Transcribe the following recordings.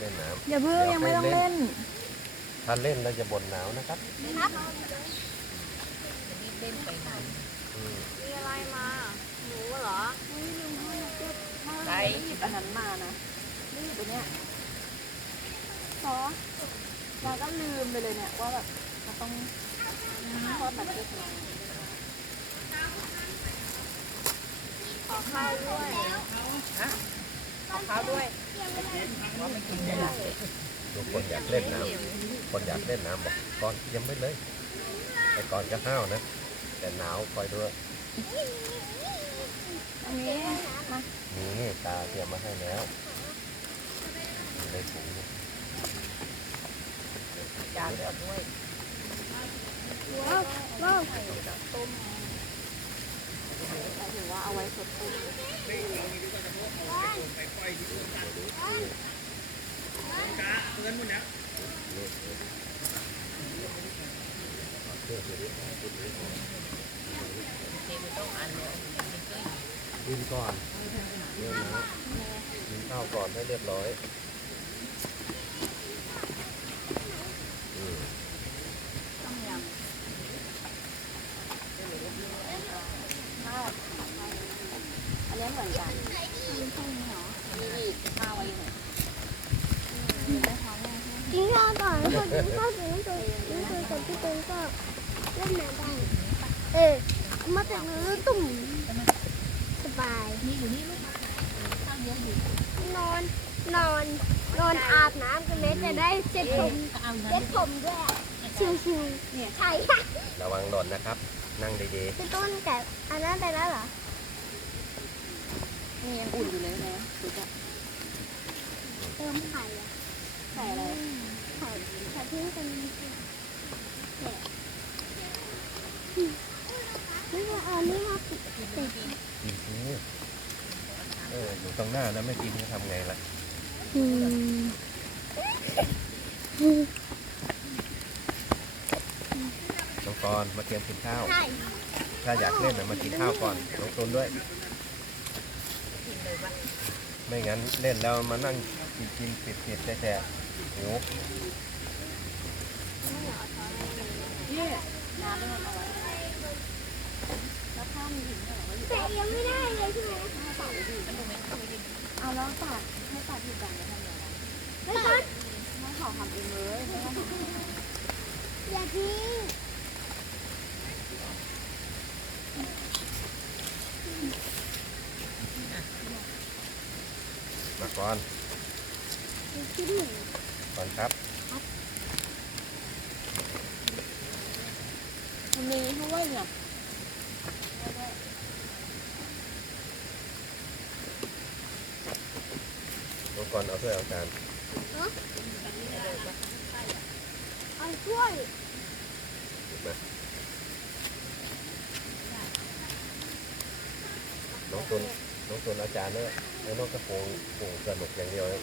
เล่นน้ำอย่าเพิ่งยังไม่ต้องเล่น ถ้าเล่นแล้วจะบ่นหนาวนะครับครับอืมมีอะไรมาหนูเหรอไปหยิบอันนั้นมานะนี่ตัวเนี้ยซอเราก็ลืมไปเลยเนี่ยว่าแบบเราต้องทอดมันเล็กน้อยขอข้าวด้วย ขอข้าวด้วยทุกคนอยากเล่นน้ำคนอยากเล่นน้ำบอกก่อนยังไม่เลยไอ้ก่อนก็ห้าวนะ แต่หนาวคอยด้วยอันนี้มานี่ตาเตรียมมาให้แล้วอยู่ในถุงนี่จานเดียวด้วยว้าวว้าวหมายถึงว่าเอาไว้สดตุ้มกินก่อนเรื่องนะกินข้าวก่อนให้เรียบร้อยอืม ต้มยำข้าวอันนี้เหมือนกันมีอีกข้าวอะไรอยู่ กินข้าวก่อนแล้วพอกินข้าวเสร็จน้องตัวน้องตัวกับพี่ตูนก็เล่นน้ำได้เออ มาจากนั้นแล้วตุ่มสบาย นี่อยู่นี่ลูกนอน นอน นอนอาบน้ำกันเลยจะได้เช็ดผมเช็ดผมด้วยอะชิวๆเนี่ยใช่ระวังหล่นนะครับ นั่งดีพี่ต้นแต่อันนั้นไปแล้วเหรอนี่ยังอุ่นอยู่เลยนะดูจ้ะเติมไข่อะใส่อะไรไข่ไข่ที่เป็นเนี่ย นี่ว่าเอานี่มาปิดปิดกินสิเอออยู่ตรงหน้านะไม่กินจะทำไงล่ะอืมน้องกรณ์มาเตรียมกินข้าว ใช่ถ้าอยากเล่นนะมากินข้าวก่อนน้องตุนด้วย ไม่งั้นเล่นแล้วมานั่งกินกินติดติดแต่แต่หิว นี่น้ำไม่มันเอาไว้แล้วข้าวมีถึงเท่าไหร่วะอยู่ แต่ยังไม่ได้เลยใช่ไหม เอาแล้วปาดให้ปาดผิดกันแล้วทำยังไง ไม่ต้น ให้เขาทำเองเลยไม่ต้องทำ อย่าทิ้ง มา ก่อนทิ้งหนึ่งก่อนครับมันมีให้ไว้เนี่ยน้องกรณ์เอาถ้วยเอาจานเอาช่วยมาน้องตุน น้องตุนเอาจารย์เนี่ยแล้วน้องกระโปรงปรุงสนุกอย่างเดียวนะ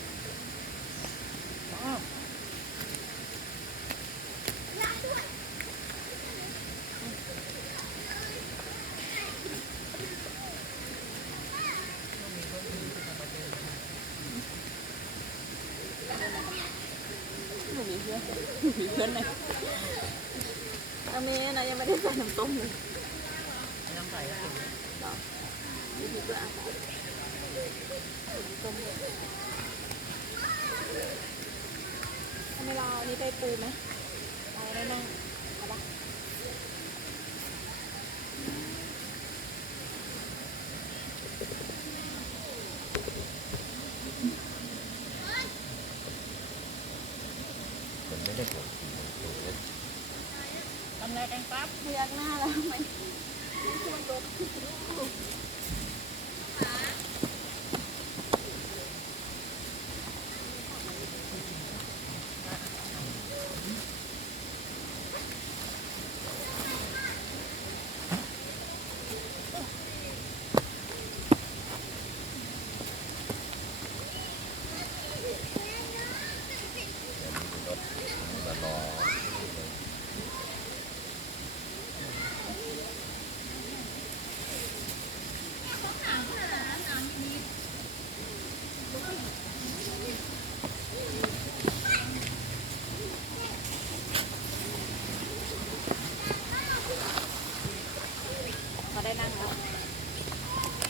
หนูมีเพื่อนหนูมีเพื่อนไหนอเมนะยังไม่ได้ใส่น้ำต้มเลยน้ำใส่หรอมีพริกด้วยอะน้ำต้มเลยทำไมเราอันนี้ไปปูไหมไปได้นั่งเอาปะ มัน ไม่ได้ปวดสีมันปวดเลยทำอะไรกันครับพยักหน้าแล้วไหมชวนรถก็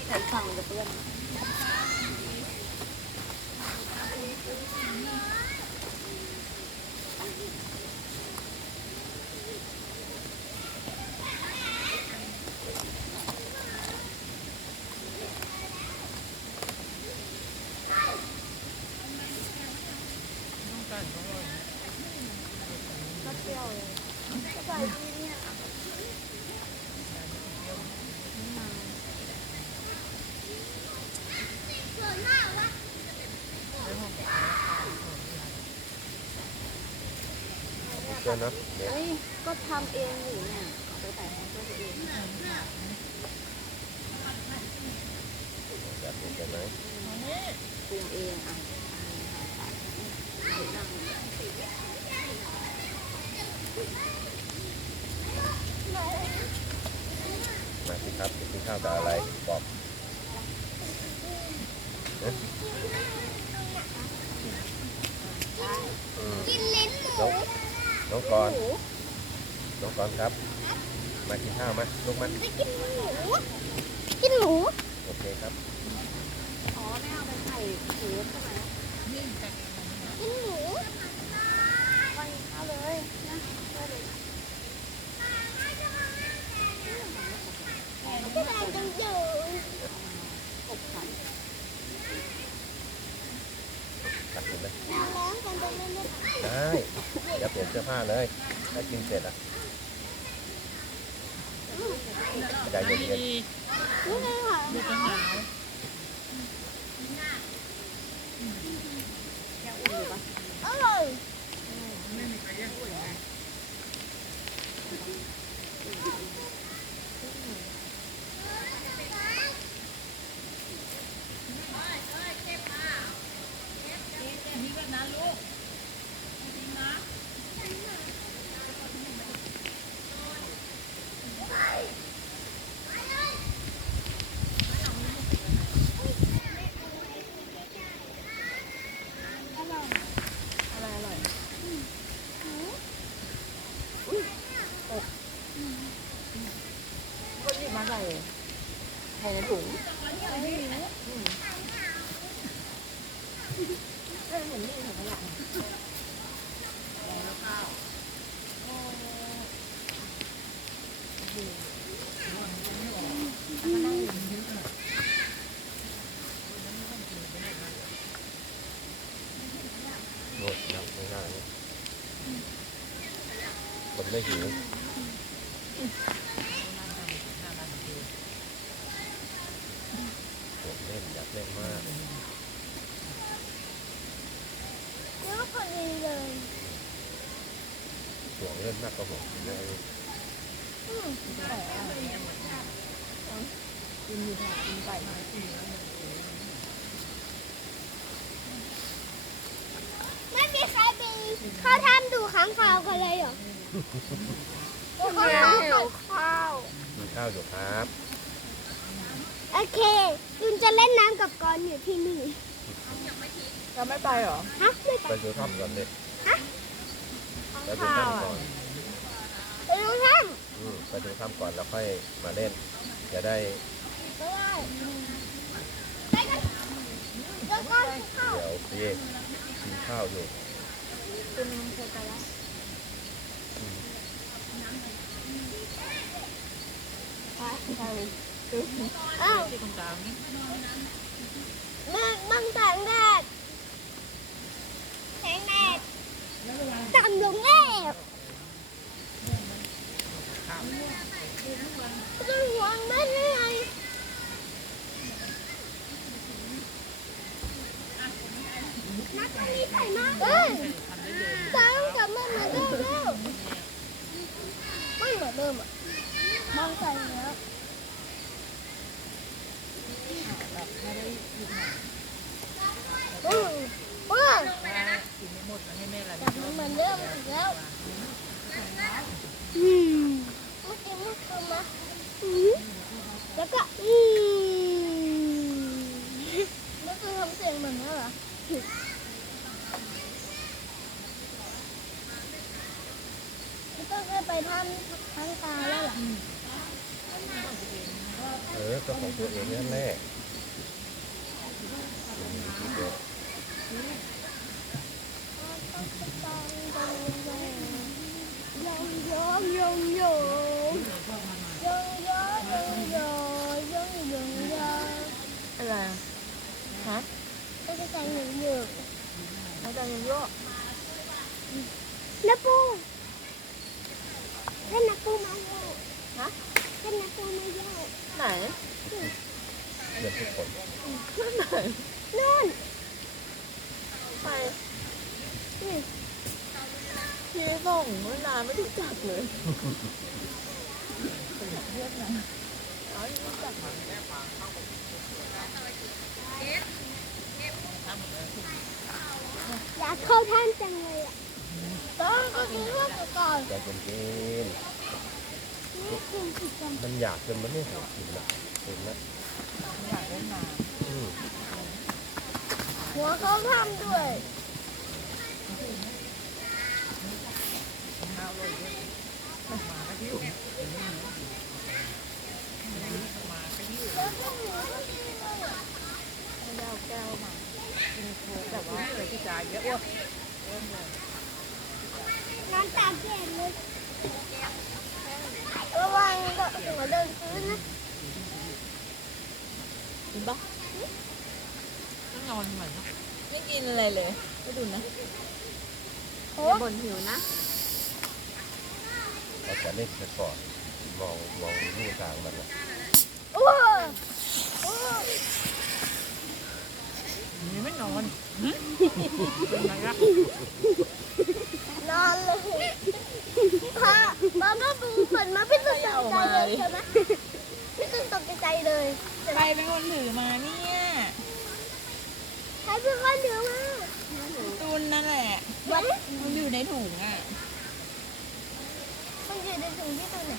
แต่ฝั่งมันจะเปื้อน ชื่อนะเนี่ยเอ้ยก็ทำเองอยู่เนี่ยเอาไปใส่แฮมเบอร์เองอยากเห็นกันไหมปรุงเองอะมาสิครับกินข้าวกับอะไรบอกเอ๊ะอืม กินลิ้นหมู น้องน้องกรณ์ น้องกรณ์ครับ มากินข้าวไหมลูกมันไปกินหมูกินหมูโอเคครับอ๋อแม่เอาไปใส่เค้กใช่ไหมกินหมูไปเอาเลยนะได้เลยจะได้จังอยู่อบไข่ตัดกินเลยน้องกันตรงนั้นนะได้เดี๋ยวเปลี่ยนเสื้อผ้าเลยถ้ากินเสร็จอะ ใจเย็นนี่ไงค่ะ แค่อุ่นอยู่ปะ อร่อย อะไรอร่อยก็หยิบมาใส่ใส่ในถุงอืม เออเห็นนี่เห็นขยะ ๆโน่นนั่งข้างหน้านี่คนไม่หิวผมเล่นอยากเล่นมาก แล้วพอดีเลย ห่วงเล่นมากก็บอกเลย กินอยู่ค่ะกินไก่มากิน ไม่มีใครไปเขาทำดูค้างคาวกันเลยเหรอเขาทำกับข้าวกินข้าวอยู่ครับโอเคจุนจะเล่นน้ำกับกอนอยู่ที่นี่เราไม่ไปเหรอฮะไม่ไปไปดูถ้ำก่อนเลยไปดูข้าวถ้ำอะก่อนไปดูน้อืมไปดูถ้ำก่อนแล้วค่อยมาเล่น จะได้ำไม่ได้ไปกันเดี๋ยวก่อนข้าวเดี๋ยวพี่กินข้าวอยู่คุณเคยไปแล้ว Không. Băng băng tặng đẹp. Tặng đẹp. Tặng đúng đẹp. Tôi muốn bên này. Nó có đi phải mà. Ừ. Mà đâu đâu. Mày mà đâu mà. Mong thầy nhớ. ปึ้งปึ้งกิไม่หมดให้แม่ละจับนเหมืนเริ่มแล้วอืมม่ตีมันคือมาอืแล้วก็อืมมันคือทำเสียงเหมือนนั่นเหรอก็เคยไปทำทั้งตาแล้วเหรอเออก็ของตัวเองนั่นแหละ Thank you. อยากจนมันไม่หากินละกินละอยากเล่นน้อืมหัวเขาทำด้วยำข้าวเลยมาก็ยิ้วมาก็ยิ้วแล้วก็หมูก็ดีเลยอะไม่ได้เอาแก้วมากินโค้กแต่ว่าเลยที่จ่ายเยอะอ้วกเริ่มเลยน้ำตาเย็นเลย ระวังก็หัวเดินซื้อนะกินปะต้องนอนเหมือนไม่กินอะไรเลยไม่ดูนะโอ้บ่นหิวนะเราจะเล่นไปก่อนมองมองรูทางมันนะโอ้โอ้นี่ไม่นอนเป็นไงล่ะ นอนเลยพาบ้าก็ดูเหมือนมาไม่ตื่นตก ใจเลยใช่ไหมไม่ตื่นตกใจเลยใครเป็นคนถือมาเนี่ยใครเป็นคนถือมาตุนนั่นแหละวัดมันอยู่ในถุงอะ มันอยู่ในถุงที่ตัวไหน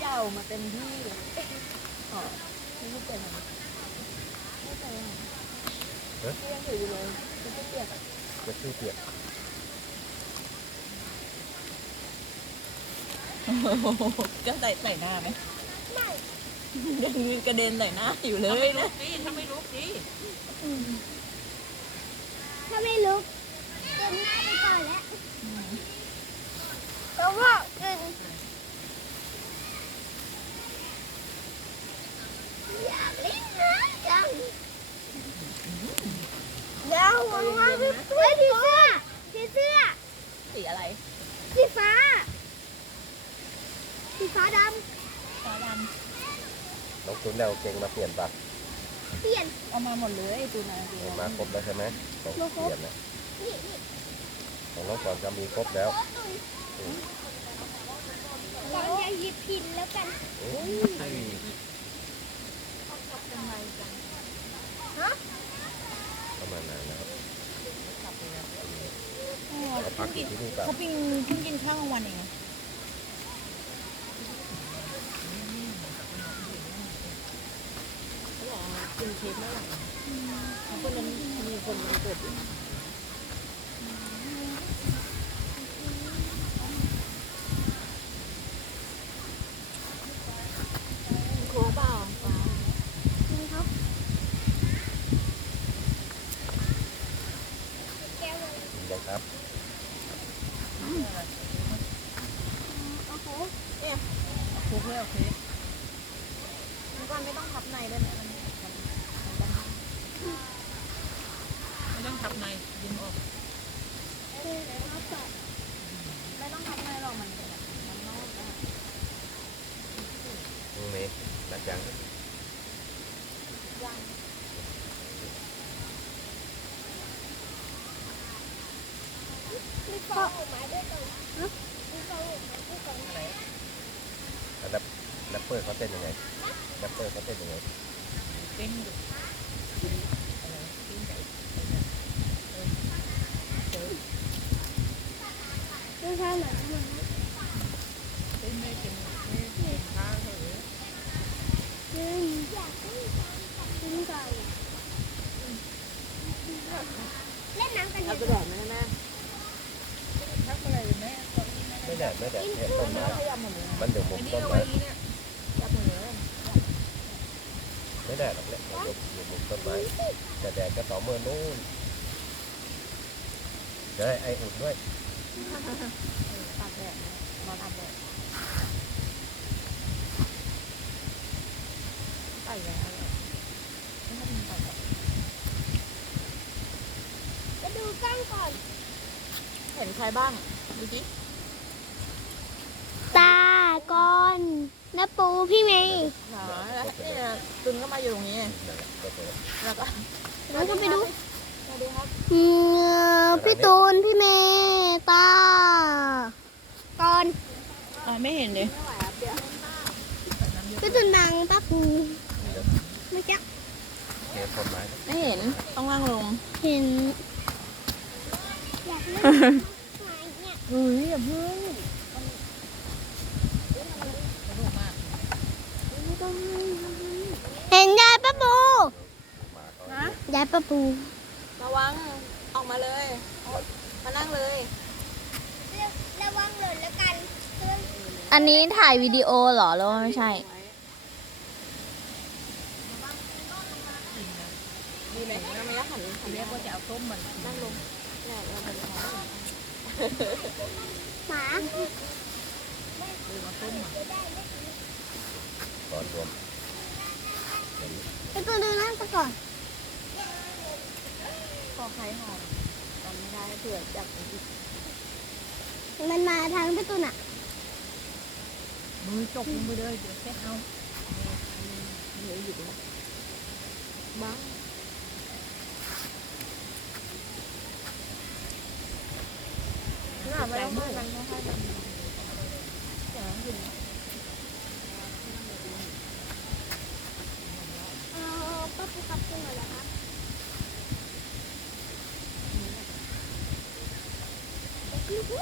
เย่ามาเต็มที่เลยอ๋อไม่รู้เป็นอะไรไม่เป็นอะไรยังถืออยู่เลยไม่เปียกจะชื่อเปียก ก็ใส่ใส่หน้าไหมไม่ยังมีกระเด็นใส่หน้าอยู่เลยนะถ้าไม่ลุกเดินหน้าไปก่อนแล้วเพราะว่าเดินอยากเล่นน้ำจังเดี๋ยวหวังว่าพี่เฮ้ยผีเสื้อผีเสื้อสีอะไรสีฟ้า สีฟ้าดฟ้าดน้องตุนแนวเก่งมาเปลี่ยนปะำเปลี่ยนำเอามาหมดเลยตูนาตูเอามาครบแล้วใช่ไหมของเปลี่ยนนะนี่นี่ของน้องก่อนจะมีครบแล้วเราอย่าหยิบผิดแล้วกันโอ้ยฮะประมาณนั้นนะครับอ๋อเราพักอยู่ที่นี่ป่ะเขาเพิ่งเพิ่งกินข้าวกลางวันเอง กินเค้กไม่หลังคนนั้นมีคนมาเกิดอยู่โค้กเปล่าฟ้า นี่ครับแก้วเลย กินยังครับ โอ้โห โค้กเลยโอเคทุกวันไม่ต้องทับในได้ไหมมันมันไม่ต้องทับในยิงออก เออครับก่อน ไม่ต้องทับในหรอกมันมันนอกอะ ตรงนี้นักยัง ยัง มีฟองออกมาด้วยก่อนฮะมีฟองออกมาด้วยก่อน อะไร แล้วแรปเปอร์เขาเต้นยังไงแรปเปอร์เขาเต้นยังไงเป็นอยู่อะไรปิ้งไก่ไม่ใช่เหรอมันเป็นไม่เป็นไม่เป็นข้าวเลยอืมอยากเล่นกินก่เล่นน้ำกันเอากระอะดมาแม่ทักอะไรแม่ไม่แดดไม่แดดเนี่ยต้นไม้ มดเลยมันอยู่มุมต้นเอาไม้ไว้เนี่ไดดหรอกเนี่ยมันอยู่มุมต้นไม้แต่แดดก็ต่อเมื่อนู้นจะได้ไออุ่นด้วยตากแดดนอนอาบแดดใส่แล้วม่ต้องใส่ไปดูกล้องก่อน เห็นใครบ้าง ดูดิ กอนน้าปูพี่เมย์หาแล้วเนี่ยตึงก็มาอยู่ตรงนี้นั่นแหละก็ตัวแล้วก็เราก็ไปดูสวัสดีครับอืมพี่ตูนพี่เมย์ตากอนอ่าไม่เห็นเลยพี่ตูนดังป้าปูไม่จักเกมคนไม้ไม่เห็นต้องนั่งลง เห็นอยากเล่นไหมเนี่ยเฮ้ยอย่าเพิ่ง เห็นยายป้าปูมาก็นะยายป้าปูระวังออกมาเลยมานั่งเลย ระวังหล่นแล้วกันอันนี้ถ่ายวิดีโอเหรอหรือว่าไม่ใช่ดีไหมเราไม่ยักหันหันเรียกว่าจะเอาต้มมันนั่งลงเนี่ยเราเป็นท้องหมา ก่อนรวมไอตัวดูนั่งไปก่อนคอใครหอมจำไม่ได้เผื่อจับอีกมันมาทางพี่ตูนอะ มือจกมือเลยเดี๋ยวเซ็ตเอาเดี๋ยวหยุดแล้วบ้างน่าไม่ต้องมากันไม่ให้กันเดี๋ยวหยุดเออป้าปูขับขึ้นมาแล้วครับ น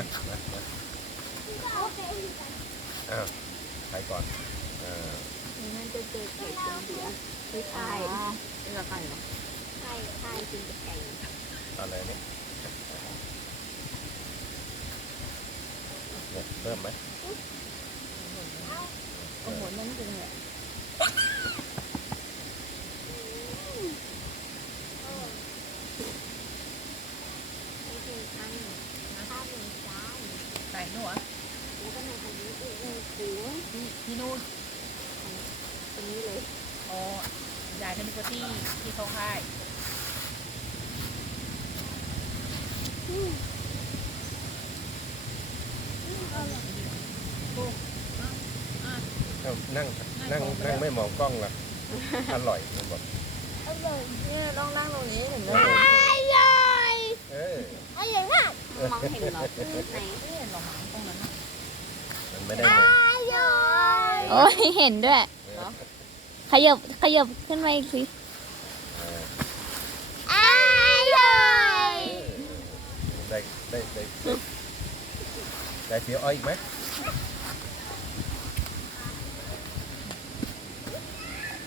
ะนะนะโอเคอ้าวใครก่อนเออนี่มันจะเจอไก่จนเดียวคือไก่นี่ละไก่เหรอใช่ใช่จริงจะแก่งอะไรเนี่ยเนี่ยเริ่มไหม โอ้โหนั่นจริงเลย ไม่ถึงอันข้าวหนึ่งจาน ไก่หนูอะ แล้วก็หนึ่งอันนี้อีกหนึ่งถุง ที่ที่นู่น ตรงนี้เลย อ๋อยายท่านนี้ก็ที่ที่เขาค่าย เอ้า นั่งนั่งนั่งไม่มองกล้องล่ะอร่อยมันบอกอร่อยเนี่ยต้องนั่งตรงนี้ถึงเอจะออร่อยเอออร่อยมากมองเห็นเหรอไหนไม่เห็นหรอกมั้งตรงนั้นนะมันไม่ได้อมองร่อยโอ้ยเห็นด้วยเออขยับขยับขึ้นมาอีกสิเอออร่อยได้ได้ได้ได้เสียวอ้อยอีกไหม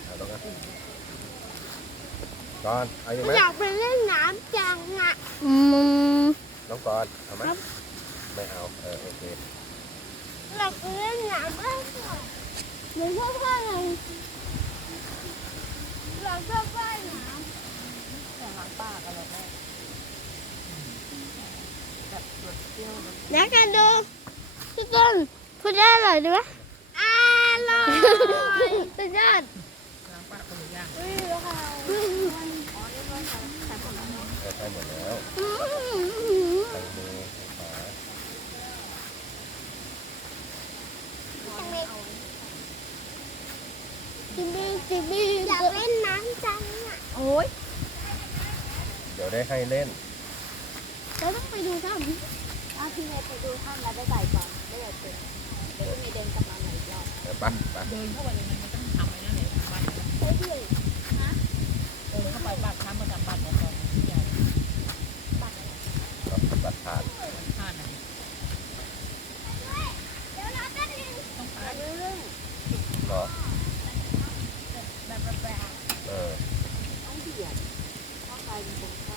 เอาลงนะ ก่อนเอาอีกไหมอยากไปเล่นน้ำจังอะอืมน้องก่อนเอาไหมไม่เอาเออโอเคอยากไปเล่นน้ำบ้างค่ะหนูชอบว่ายน้ำเราชอบว่ายน้แต่ล้างปากอะไรแม่แบบรสเปรี้ยวรสำแล้วกันดูพี่ต้นพูดได้อร่อยดีไหมอร่อยสุดยอดล้างปากคนละอย่าง อุ้ยแล้วค่ะเออใช่ หมดแล้วทางมือทางขาจิบบี้จิบบี้อยากเล่นน้ำจังอะโอ้ยเดี๋ยวได้ให้เล่นเราต้องไปดูถ้ำเอาพี่เมย์ไปดูถ้ำแล้วได้ใส่ก่อนได้ใส่เต็มเดี๋ยวพี่เมย์เดินกลับมาใหม่อีกรอบเออไปไปเดินเข้าไปเลยมันไม่ต้องทำอะไรนะเนี่ยบัตรเฮ้ยพี่เดินเข้าไปบัตรทำประจำบัตรของเราที่ใหญ่ กั บัดผ่านเดี๋ยวเราจะดึงต้องไปเรื่องเหรอแบบแบบแบบเออ ต้องเบียดเพราะใครเป็นคนเข้า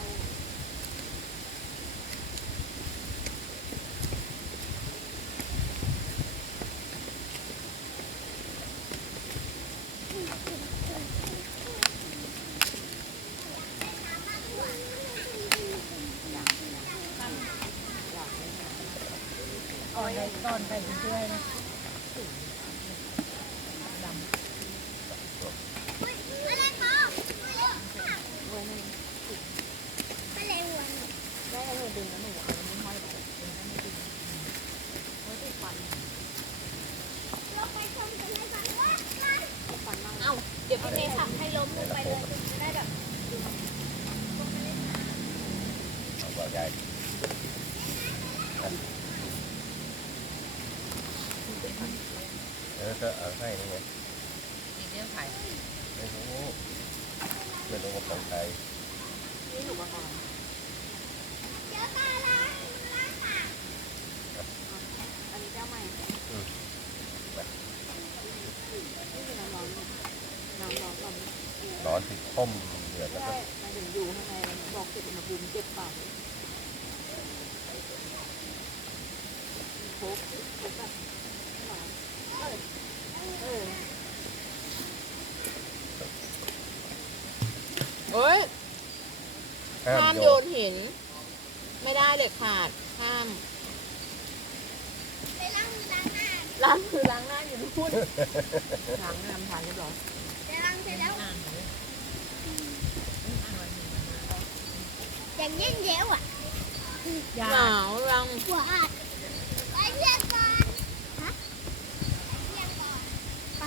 อนไปก่เรื่อนนะดำอะไรเขาไว้ในไปเลยวันได้เลยดึงนะหนูเอาไม่ไปดึงก็ไม่ดึงโอ้ยติดฟันเราไปชมกันให้ฟังว่าติดฟันมากเอ้าเดี๋ยวพี่เมย์ผลักให้ล้มลงไปเลยจะได้แบบเอาบ่ใหญ่เออก็เอาให้นี่ไง มีเรื่องไข่ ไม่รู้ไม่รู้ว่าของใคร นี่หนูก็ทำ เดี๋ยวตาล้างล้างปาก อันนี้เจ้าใหม่นี่คือน้ำร้อนน้ำร้อนแบบ ร้อนที่ ต้มเดือดแล้วก็ใช่มาถึงอยู่ข้างในบอกเก็บอุณหภูมิเจ็ดปากโค้กโค้กแบบหวานเออเออเฮ้ยห้ามห้ามโยโยนนหิน ไม่ได้เด็ดขาดห้ามไปล้างมือล้างหน้าล้างมือล้างหน้าอยู่นู่นล้างหน้าทานเรียบร้อย เดี๋ยวล้างเสร็จแล้ว อย่างเงี้ยเย้วอะหนาวรังหัวอาดไปเที่ยงก่อนฮะไป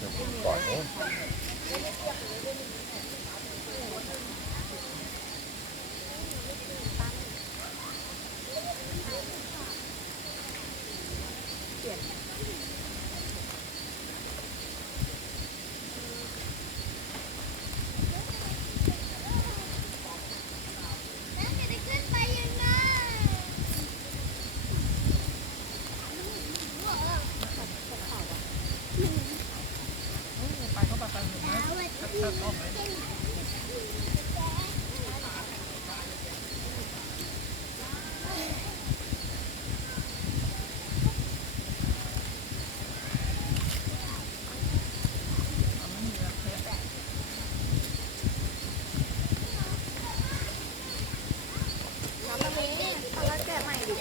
ที่แล้วคือก่อนโน้น แล้วจะได้ขึ้นไปยังไง ไปเข้าไปไปหมดไหม แล้ววัน ตั ที่ ดออกไหม น้ำมันนี้ตอนแรกแกะใหม่ดิ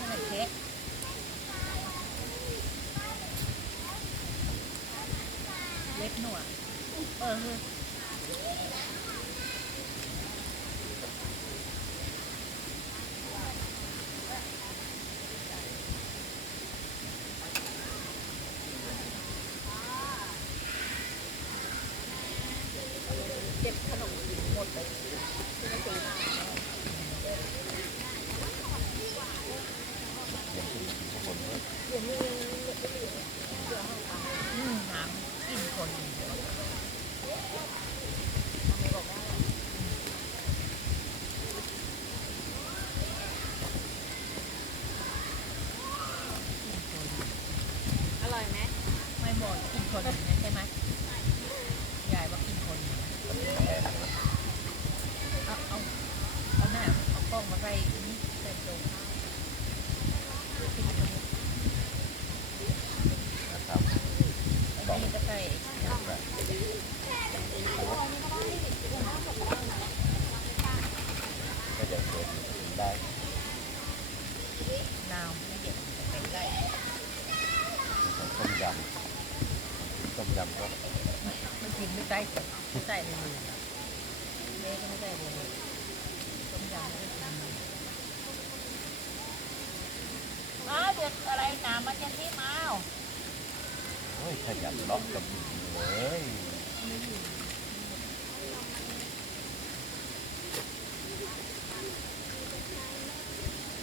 อะไรเค้กเล็บหนวดเออ เก็บ ขนมกินหมดเลยที่มันตีมา เขียนขึ้นข้างบนว่า อืมน้ำกินคน อร่อยไหม ไม่หมดกินคนอย่างนี้ใช่ไหมยายว่ากินคนเอาเอาเอาหน้าเอากล้องมาใส่นี่ใส่ตรงข้าว นะครับ ไอ้นี่ก็ใส่ ก็ยังเกิดอยู่ ได้นาวไม่เด็ดเป็นได้ต้มยำต้มยำก็ไม่กินไม่ใส่ไม่ใส่ในมือเล็กก็ไม่ใส่ในมือต้มยำไม่กินอ้าวเด็กอะไรหน้ำมันจะที่มาโอ้ยขยันล็อกกับเลย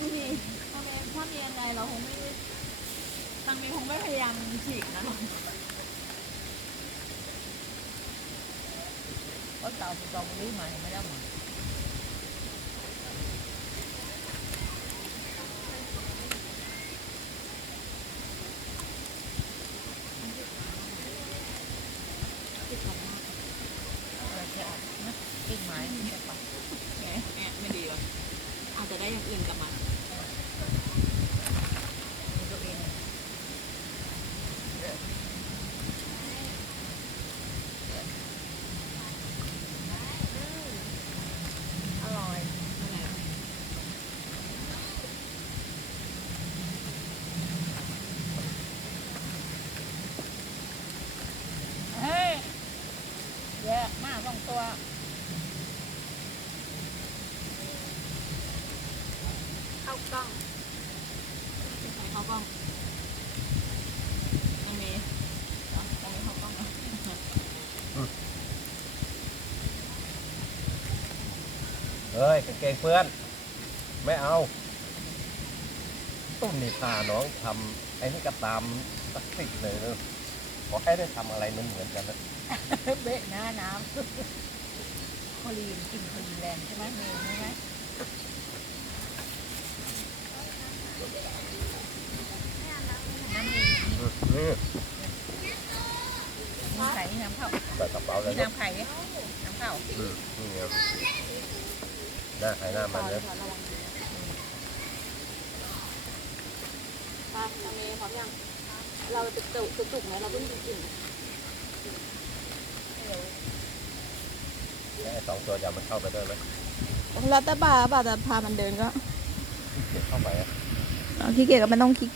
นี่ทำไมถ้ามี ยังไงเราคงไม่ทางเมย์คงไม่พยายามฉีกนะ có tàu tàu lý mà mới đâu mà เราจะนะกิ่งไม้จะปักแหมแหมไม่ดีว่ะอาจจะได้อย่างอื่นกลับมา ตัวเอง อร่อยอะไร เฮ้ยแยกมากสองตัว เข้ากล้องใส่เข้ากล้องนางเมย์เหรอนางเมย์เข้ากล้องเหรอ เฮ้ยกางเกงเปื้อน ไม่เอา ตุ้มนี่พาน้องทำไอ้นี่ก็ตามสักสิเลยเนอะขอให้ได้ทำอะไรเหมือนเหมือนๆกันนะเบะหน้าน้ำคอลีนกินคอลีนแรงใช่ไหมเมย์ใช่ไหมน้ำเมย์อืมนี่มีไข่นี่น้ำเข้าใส่กระเป๋าเลมียเนาะน้ำไข่น้ำเข้าอืมนี่ไง หน้าใครหน้ามันเลยระวังป้านางเมย์พร้อมยัง เราจะจุกจะจุกไหมเราเพิ่งกินไอ้สองตัวจะมันเข้าไปด้วยไหมแล้วแต่ป่าป่าจะพามันเดินก็เก็บเข้าไปอะเอาขี้เกียจก็ไม่ต้องขี้